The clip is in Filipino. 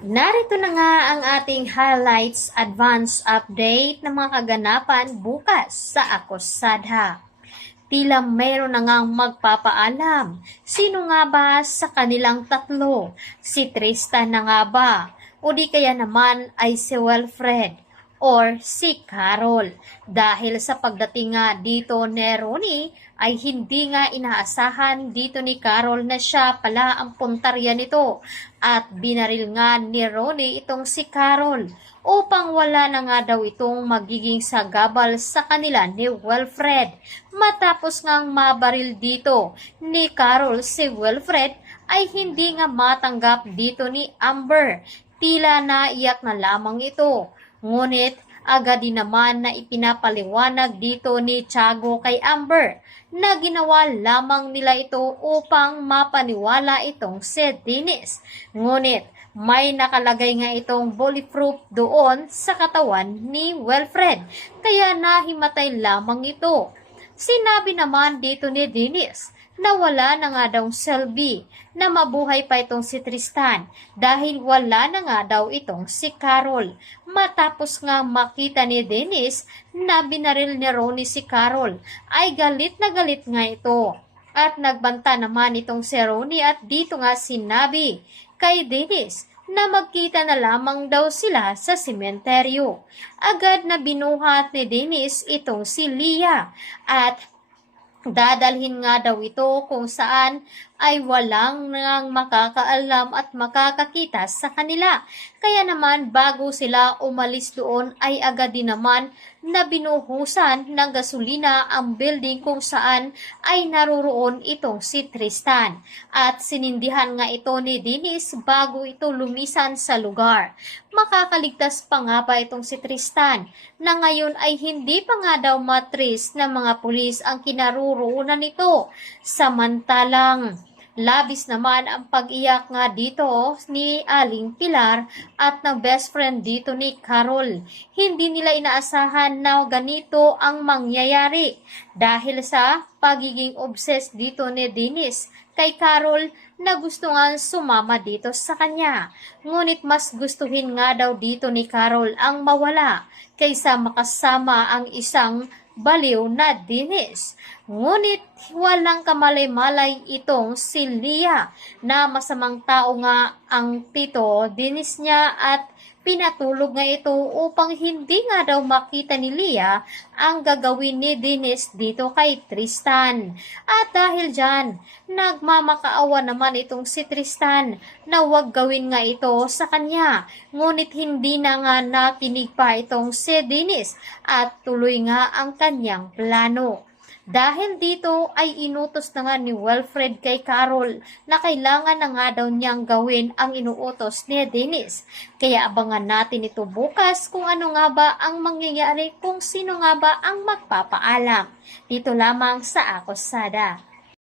Narito na nga ang ating highlights advance update ng mga kaganapan bukas sa Akosadha. Tila mayroon na ngang magpapaalam. Sino nga ba sa kanilang tatlo? Si Tristan na nga ba? O di kaya naman ay si Wilfred or si Carol? Dahil sa pagdating nga dito ni Ronnie ay hindi nga inaasahan dito ni Carol na siya pala ang puntarya nito at binaril nga ni Ronnie itong si Carol upang wala na nga daw itong magiging sagabal sa kanila ni Wilfred. Matapos ngang mabaril dito ni Carol si Wilfred ay hindi nga matanggap dito ni Amber. Tila naiyak na lamang ito. Ngunit agad din naman na ipinapaliwanag dito ni Tiago kay Amber na ginawa lamang nila ito upang mapaniwala itong si Dennis. Ngunit may nakalagay nga itong bulletproof doon sa katawan ni Wilfred, kaya nahimatay lamang ito. Sinabi naman dito ni Dennis na wala na nga daw Selby, na mabuhay pa itong si Tristan dahil wala na nga daw itong si Carol. Matapos nga makita ni Dennis na binaril ni Ronnie si Carol, ay galit na galit nga ito. At nagbanta naman itong si Ronnie at dito nga sinabi kay Dennis na magkita na lamang daw sila sa sementeryo. Agad na binuhat ni Dennis itong si Leah at dadalhin nga daw ito kung saan ay walang nang makakaalam at makakakita sa kanila. Kaya naman bago sila umalis doon ay agad din naman na binuhusan ng gasolina ang building kung saan ay naroroon itong si Tristan. At sinindihan nga ito ni Dennis bago ito lumisan sa lugar. Makakaligtas pa nga ba itong si Tristan na ngayon ay hindi pa nga daw matris ng mga pulis ang kinaroroonan nito. Samantalang labis naman ang pag-iyak nga dito ni Aling Pilar at ng best friend dito ni Carol. Hindi nila inaasahan na ganito ang mangyayari dahil sa pagiging obsessed dito ni Dennis kay Carol na gusto nga sumama dito sa kanya. Ngunit mas gustuhin nga daw dito ni Carol ang mawala kaysa makasama ang isang baliw na Dennis. Ngunit walang kamalay-malay itong si Leah na masamang tao nga ang tito Dennis niya at pinatulog nga ito upang hindi nga daw makita ni Leah ang gagawin ni Dennis dito kay Tristan. At dahil dyan, nagmamakaawa naman itong si Tristan na huwag gawin nga ito sa kanya. Ngunit hindi na nga nakinig pa itong si Dennis at tuloy nga ang kanyang plano. Dahil dito ay inutos na nga ni Wilfred kay Carol na kailangan na nga daw niyang gawin ang inuutos ni Dennis. Kaya abangan natin ito bukas kung ano nga ba ang mangyayari, kung sino nga ba ang magpapaalam. Dito lamang sa Akosada.